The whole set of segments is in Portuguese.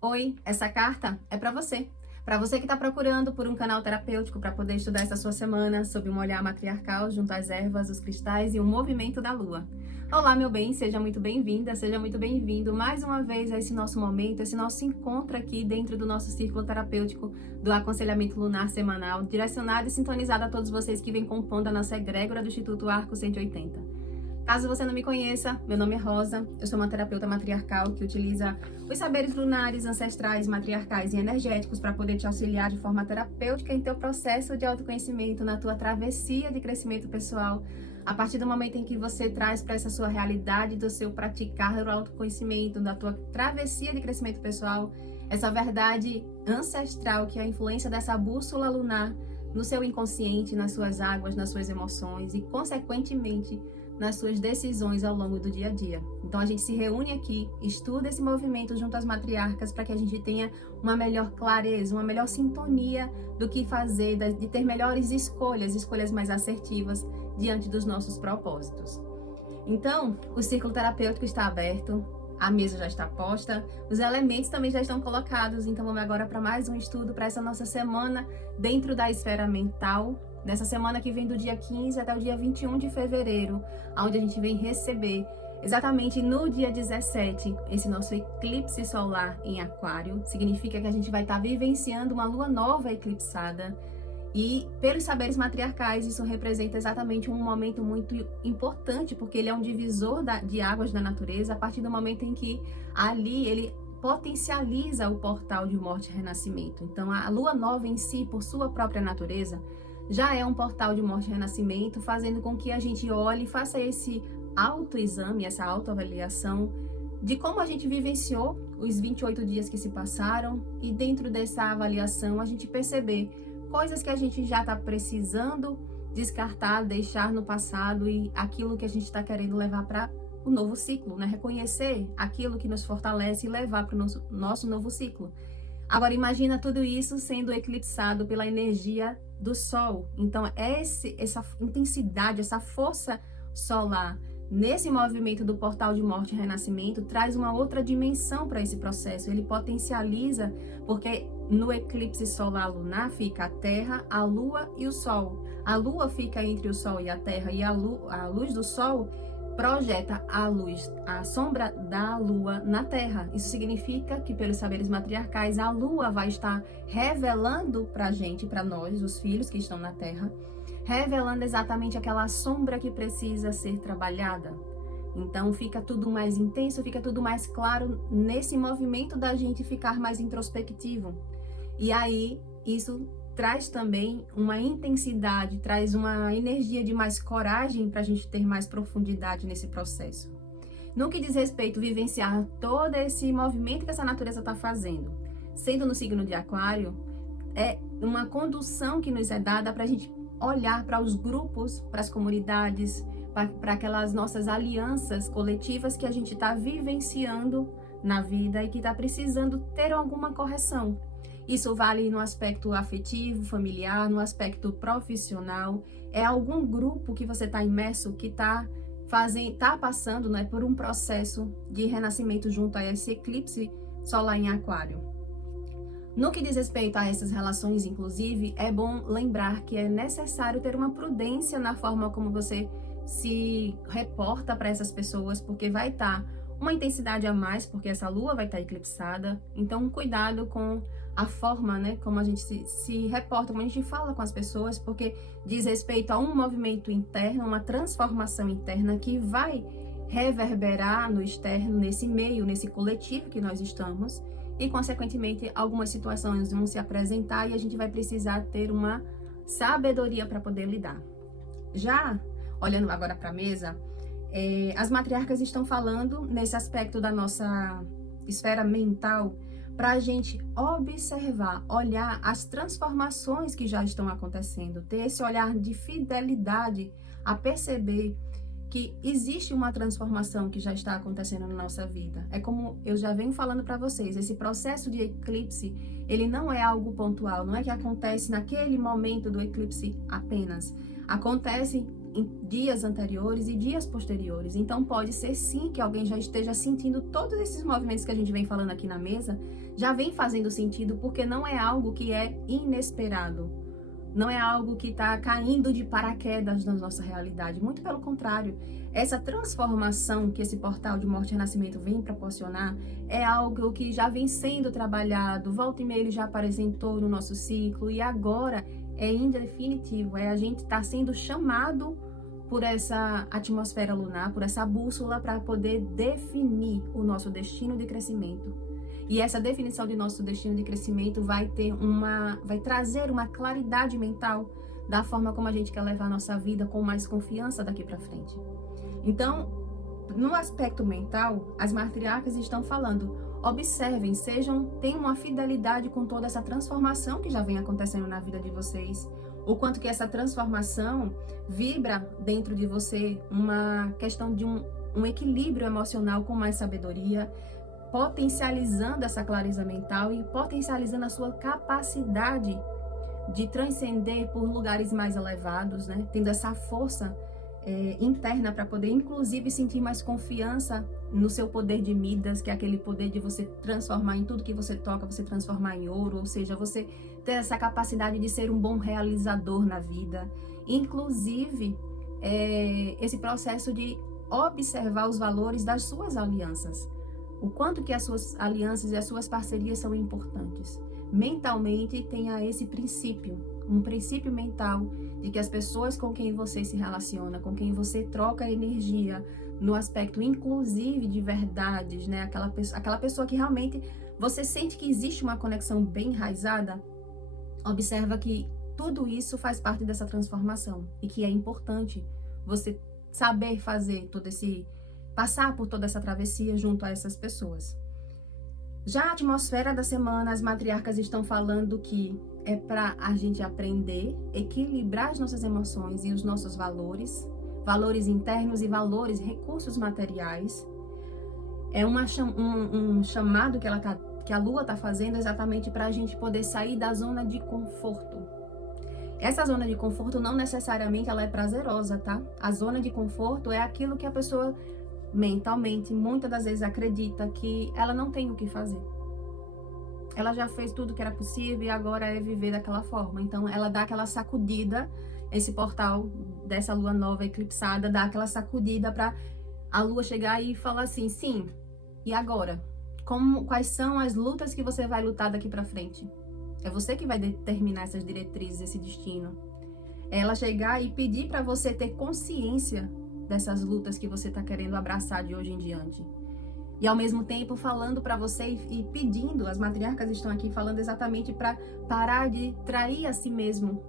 Oi, essa carta é para você. Para você que está procurando por um canal terapêutico para poder estudar essa sua semana sob um olhar matriarcal junto às ervas, os cristais e o movimento da lua. Olá, meu bem, seja muito bem-vinda, seja muito bem-vindo mais uma vez a esse nosso momento, esse nosso encontro aqui dentro do nosso círculo terapêutico do aconselhamento lunar semanal, direcionado e sintonizado a todos vocês que vêm compondo a nossa egrégora do Instituto Arco 180. Caso você não me conheça, meu nome é Rosa, eu sou uma terapeuta matriarcal que utiliza os saberes lunares, ancestrais, matriarcais e energéticos para poder te auxiliar de forma terapêutica em teu processo de autoconhecimento, na tua travessia de crescimento pessoal, a partir do momento em que você traz para essa sua realidade do seu praticar o autoconhecimento, da tua travessia de crescimento pessoal, essa verdade ancestral que é a influência dessa bússola lunar no seu inconsciente, nas suas águas, nas suas emoções e, consequentemente, nas suas decisões ao longo do dia a dia. Então a gente se reúne aqui, estuda esse movimento junto às matriarcas para que a gente tenha uma melhor clareza, uma melhor sintonia do que fazer, de ter melhores escolhas mais assertivas diante dos nossos propósitos. Então, o círculo terapêutico está aberto, a mesa já está posta, os elementos também já estão colocados, então vamos agora para mais um estudo para essa nossa semana dentro da esfera mental, nessa semana que vem do dia 15 até o dia 21 de fevereiro, onde a gente vem receber exatamente no dia 17 esse nosso eclipse solar em Aquário. Significa que a gente vai estar vivenciando uma lua nova eclipsada. E pelos saberes matriarcais, isso representa exatamente um momento muito importante, porque ele é um divisor de águas da natureza, a partir do momento em que ali ele potencializa o portal de morte e renascimento. Então a lua nova em si, por sua própria natureza, já é um portal de morte e renascimento, fazendo com que a gente olhe e faça esse autoexame, essa autoavaliação de como a gente vivenciou os 28 dias que se passaram e dentro dessa avaliação a gente perceber coisas que a gente já está precisando descartar, deixar no passado e aquilo que a gente está querendo levar para o novo ciclo, né? Reconhecer aquilo que nos fortalece e levar para o nosso novo ciclo. Agora imagina tudo isso sendo eclipsado pela energia do Sol. Então essa intensidade, essa força solar nesse movimento do portal de morte e renascimento traz uma outra dimensão para esse processo. Ele potencializa, porque no eclipse solar lunar fica a Terra, a Lua e o Sol. A Lua fica entre o Sol e a Terra e a luz do Sol projeta a luz, a sombra da Lua na Terra. Isso significa que, pelos saberes matriarcais, a Lua vai estar revelando para a gente, para nós, os filhos que estão na Terra, revelando exatamente aquela sombra que precisa ser trabalhada. Então fica tudo mais intenso, fica tudo mais claro nesse movimento da gente ficar mais introspectivo. E aí isso traz também uma intensidade, traz uma energia de mais coragem para a gente ter mais profundidade nesse processo. No que diz respeito a vivenciar todo esse movimento que essa natureza está fazendo, sendo no signo de Aquário, é uma condução que nos é dada para a gente olhar para os grupos, para as comunidades, para aquelas nossas alianças coletivas que a gente está vivenciando na vida e que está precisando ter alguma correção. Isso vale no aspecto afetivo, familiar, no aspecto profissional. É algum grupo que você está imerso que está passando, né, por um processo de renascimento junto a esse eclipse solar em Aquário. No que diz respeito a essas relações, inclusive, é bom lembrar que é necessário ter uma prudência na forma como você se reporta para essas pessoas, porque vai estar uma intensidade a mais, porque essa lua vai estar eclipsada. Então, cuidado com a forma, né, como a gente se reporta, como a gente fala com as pessoas, porque diz respeito a um movimento interno, uma transformação interna que vai reverberar no externo, nesse meio, nesse coletivo que nós estamos, e, consequentemente, algumas situações vão se apresentar e a gente vai precisar ter uma sabedoria para poder lidar. Já, olhando agora para a mesa, as matriarcas estão falando nesse aspecto da nossa esfera mental para a gente observar, olhar as transformações que já estão acontecendo, ter esse olhar de fidelidade a perceber que existe uma transformação que já está acontecendo na nossa vida. É como eu já venho falando para vocês, esse processo de eclipse, ele não é algo pontual, não é que acontece naquele momento do eclipse apenas. Acontece em dias anteriores e dias posteriores. Então pode ser sim que alguém já esteja sentindo todos esses movimentos que a gente vem falando aqui na mesa, já vem fazendo sentido, porque não é algo que é inesperado. Não é algo que está caindo de paraquedas na nossa realidade. Muito pelo contrário, essa transformação que esse portal de morte e renascimento vem proporcionar é algo que já vem sendo trabalhado. Volta e meia ele já apresentou no nosso ciclo e agora é em definitivo. A gente está sendo chamado por essa atmosfera lunar, por essa bússola para poder definir o nosso destino de crescimento. E essa definição de nosso destino de crescimento vai trazer uma claridade mental da forma como a gente quer levar a nossa vida com mais confiança daqui para frente. Então, no aspecto mental, as matriarcas estão falando, observem, tenham uma fidelidade com toda essa transformação que já vem acontecendo na vida de vocês. O quanto que essa transformação vibra dentro de você uma questão de um equilíbrio emocional com mais sabedoria, potencializando essa clareza mental e potencializando a sua capacidade de transcender por lugares mais elevados, né? Tendo essa força interna para poder, inclusive, sentir mais confiança no seu poder de Midas, que é aquele poder de você transformar em tudo que você toca, você transformar em ouro, ou seja, você ter essa capacidade de ser um bom realizador na vida. Inclusive, esse processo de observar os valores das suas alianças. O quanto que as suas alianças e as suas parcerias são importantes. Mentalmente, tenha esse princípio, um princípio mental de que as pessoas com quem você se relaciona, com quem você troca energia, no aspecto inclusive de verdades, né? Aquela pessoa que realmente você sente que existe uma conexão bem enraizada, observa que tudo isso faz parte dessa transformação e que é importante você saber fazer passar por toda essa travessia junto a essas pessoas. Já a atmosfera da semana, as matriarcas estão falando que é para a gente aprender, equilibrar as nossas emoções e os nossos valores internos e recursos materiais. É um chamado que a Lua está fazendo exatamente para a gente poder sair da zona de conforto. Essa zona de conforto não necessariamente ela é prazerosa, tá? A zona de conforto é aquilo que a pessoa mentalmente, muitas das vezes acredita que ela não tem o que fazer. Ela já fez tudo que era possível e agora é viver daquela forma. Então ela dá aquela sacudida, esse portal dessa lua nova eclipsada dá aquela sacudida para a lua chegar e falar assim, sim, e agora? Quais são as lutas que você vai lutar daqui para frente? É você que vai determinar essas diretrizes, esse destino. É ela chegar e pedir para você ter consciência dessas lutas que você está querendo abraçar de hoje em diante. E ao mesmo tempo falando para você e pedindo, as matriarcas estão aqui falando exatamente para parar de trair a si mesmo,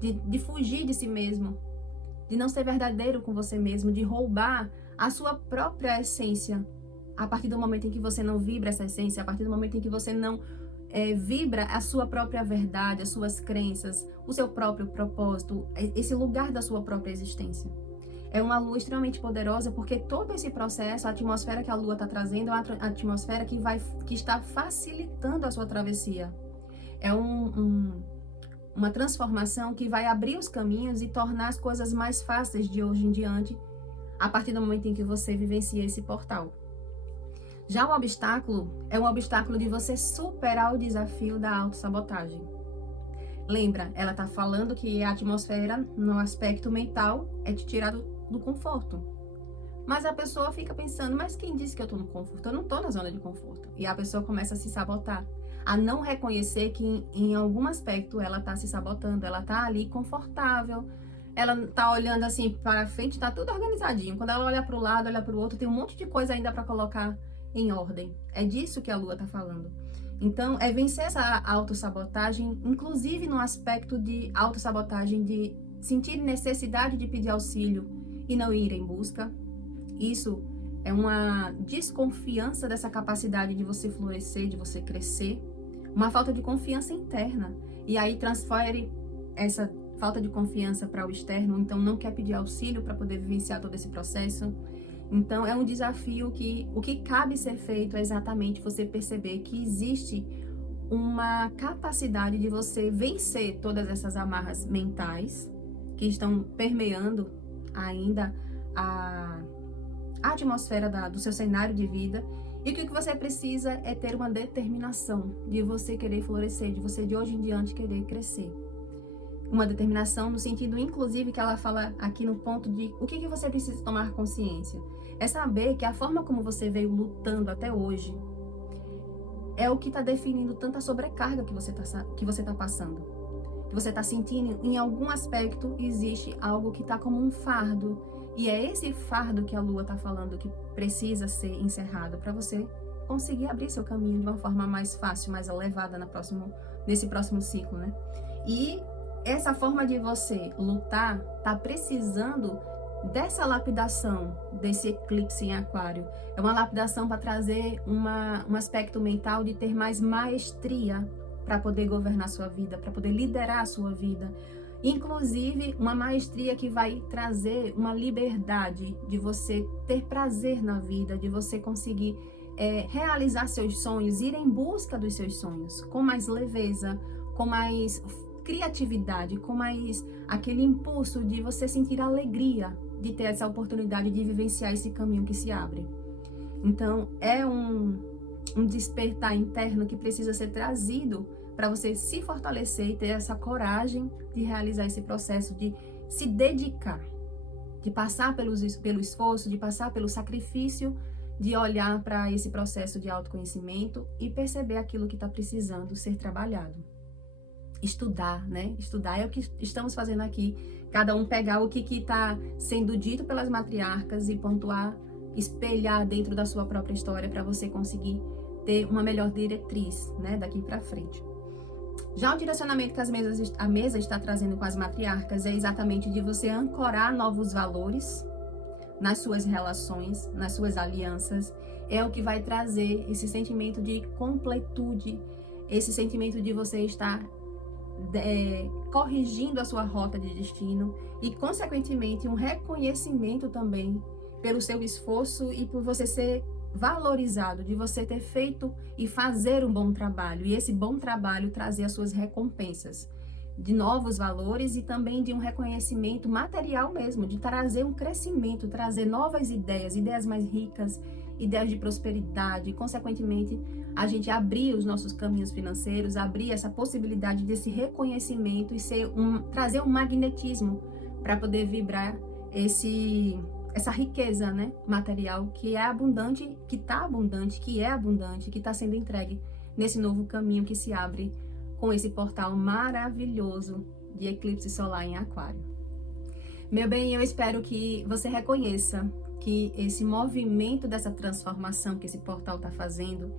de fugir de si mesmo, de não ser verdadeiro com você mesmo, de roubar a sua própria essência. A partir do momento em que você não vibra essa essência, a partir do momento em que você não vibra a sua própria verdade, as suas crenças, o seu próprio propósito, esse lugar da sua própria existência. É uma lua extremamente poderosa porque todo esse processo, a atmosfera que a lua está trazendo, é uma atmosfera que está facilitando a sua travessia. É uma transformação que vai abrir os caminhos e tornar as coisas mais fáceis de hoje em diante, a partir do momento em que você vivencia esse portal. Já o obstáculo é um obstáculo de você superar o desafio da autossabotagem. Lembra, ela está falando que a atmosfera, no aspecto mental, é te tirar do conforto. Mas a pessoa fica pensando, mas quem disse que eu estou no conforto? Eu não estou na zona de conforto. E a pessoa começa a se sabotar, a não reconhecer que em algum aspecto ela está se sabotando, ela está ali confortável, ela está olhando assim para frente, está tudo organizadinho. Quando ela olha para o lado, olha para o outro, tem um monte de coisa ainda para colocar em ordem. É disso que a lua está falando. Então, é vencer essa autossabotagem, inclusive no aspecto de autossabotagem, de sentir necessidade de pedir auxílio e não ir em busca. Isso é uma desconfiança dessa capacidade de você florescer, de você crescer, uma falta de confiança interna. E aí transfere essa falta de confiança para o externo, então não quer pedir auxílio para poder vivenciar todo esse processo. Então, é um desafio que o que cabe ser feito é exatamente você perceber que existe uma capacidade de você vencer todas essas amarras mentais que estão permeando ainda a atmosfera do seu cenário de vida. E o que você precisa é ter uma determinação de você querer florescer, de você de hoje em diante querer crescer. Uma determinação no sentido, inclusive, que ela fala aqui no ponto de o que você precisa tomar consciência. É saber que a forma como você veio lutando até hoje é o que está definindo tanta sobrecarga que você tá passando. Que você está sentindo, em algum aspecto, existe algo que está como um fardo. E é esse fardo que a Lua está falando que precisa ser encerrado para você conseguir abrir seu caminho de uma forma mais fácil, mais elevada nesse próximo ciclo, né? E essa forma de você lutar tá precisando dessa lapidação, desse eclipse em Aquário. É uma lapidação para trazer um aspecto mental de ter mais maestria para poder governar a sua vida, para poder liderar a sua vida. Inclusive, uma maestria que vai trazer uma liberdade de você ter prazer na vida, de você conseguir realizar seus sonhos, ir em busca dos seus sonhos, com mais leveza, com mais criatividade, com mais aquele impulso de você sentir alegria de ter essa oportunidade de vivenciar esse caminho que se abre. Então, é um despertar interno que precisa ser trazido para você se fortalecer e ter essa coragem de realizar esse processo, de se dedicar, de passar pelo esforço, de passar pelo sacrifício, de olhar para esse processo de autoconhecimento e perceber aquilo que está precisando ser trabalhado. Estudar, né? Estudar é o que estamos fazendo aqui. Cada um pegar o que está sendo dito pelas matriarcas e pontuar, espelhar dentro da sua própria história para você conseguir ter uma melhor diretriz, né? Daqui para frente. Já o direcionamento que a mesa está trazendo com as matriarcas é exatamente de você ancorar novos valores nas suas relações, nas suas alianças. É o que vai trazer esse sentimento de completude, esse sentimento de você estar corrigindo a sua rota de destino e, consequentemente, um reconhecimento também pelo seu esforço e por você ser valorizado, de você ter feito e fazer um bom trabalho, e esse bom trabalho trazer as suas recompensas de novos valores e também de um reconhecimento material mesmo, de trazer um crescimento, trazer novas ideias, ideias mais ricas, ideias de prosperidade, e, consequentemente, a gente abrir os nossos caminhos financeiros, abrir essa possibilidade desse reconhecimento e trazer um magnetismo para poder vibrar essa riqueza, né, material que é abundante, que está abundante, que é abundante, que está sendo entregue nesse novo caminho que se abre com esse portal maravilhoso de eclipse solar em Aquário. Meu bem, eu espero que você reconheça que esse movimento dessa transformação que esse portal está fazendo,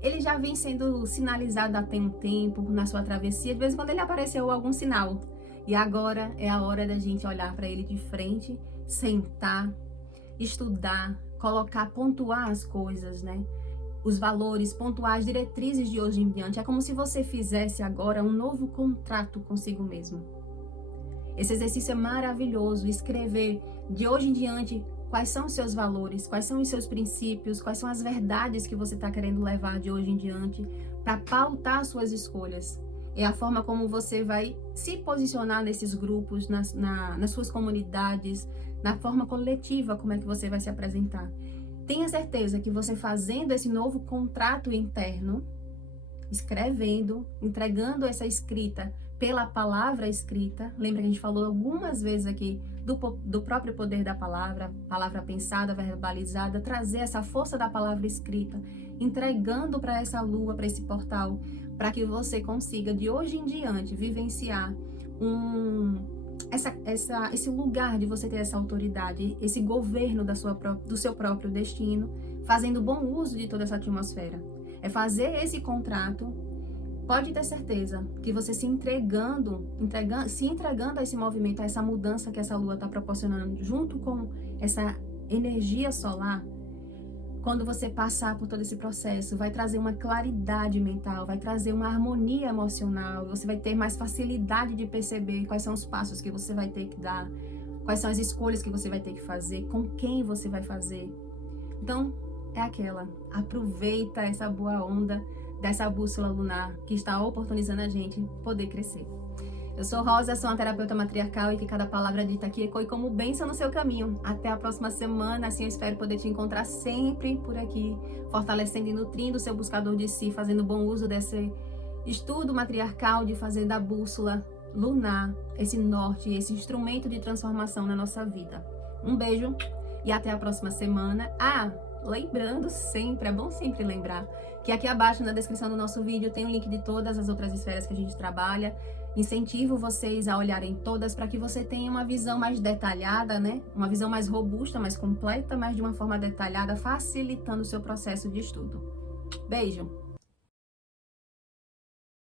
ele já vem sendo sinalizado há um tempo na sua travessia. De vez em quando ele apareceu algum sinal. E agora é a hora da gente olhar para ele de frente, sentar, estudar, colocar, pontuar as coisas, né? Os valores, pontuar as diretrizes de hoje em diante. É como se você fizesse agora um novo contrato consigo mesmo. Esse exercício é maravilhoso, escrever de hoje em diante quais são os seus valores, quais são os seus princípios, quais são as verdades que você está querendo levar de hoje em diante para pautar as suas escolhas. É a forma como você vai se posicionar nesses grupos, nas suas comunidades, na forma coletiva, como é que você vai se apresentar. Tenha certeza que você fazendo esse novo contrato interno, escrevendo, entregando essa escrita pela palavra escrita, lembra que a gente falou algumas vezes aqui do próprio poder da palavra pensada, verbalizada, trazer essa força da palavra escrita, entregando para essa lua, para esse portal, para que você consiga de hoje em diante vivenciar esse lugar de você ter essa autoridade, esse governo do seu próprio destino, fazendo bom uso de toda essa atmosfera. É fazer esse contrato. Pode ter certeza que você se entregando a esse movimento, a essa mudança que essa lua está proporcionando, junto com essa energia solar, quando você passar por todo esse processo, vai trazer uma claridade mental, vai trazer uma harmonia emocional, você vai ter mais facilidade de perceber quais são os passos que você vai ter que dar, quais são as escolhas que você vai ter que fazer, com quem você vai fazer. Então, aproveita essa boa onda dessa bússola lunar que está oportunizando a gente poder crescer. Eu sou Rosa, sou uma terapeuta matriarcal e que cada palavra dita aqui ecoe como bênção no seu caminho. Até a próxima semana, assim eu espero poder te encontrar sempre por aqui, fortalecendo e nutrindo o seu buscador de si, fazendo bom uso desse estudo matriarcal de fazer da bússola lunar esse norte, esse instrumento de transformação na nossa vida. Um beijo e até a próxima semana. Lembrando sempre, é bom sempre lembrar, que aqui abaixo na descrição do nosso vídeo tem o link de todas as outras esferas que a gente trabalha. Incentivo vocês a olharem todas para que você tenha uma visão mais detalhada, né? Uma visão mais robusta, mais completa, mas de uma forma detalhada, facilitando o seu processo de estudo. Beijo!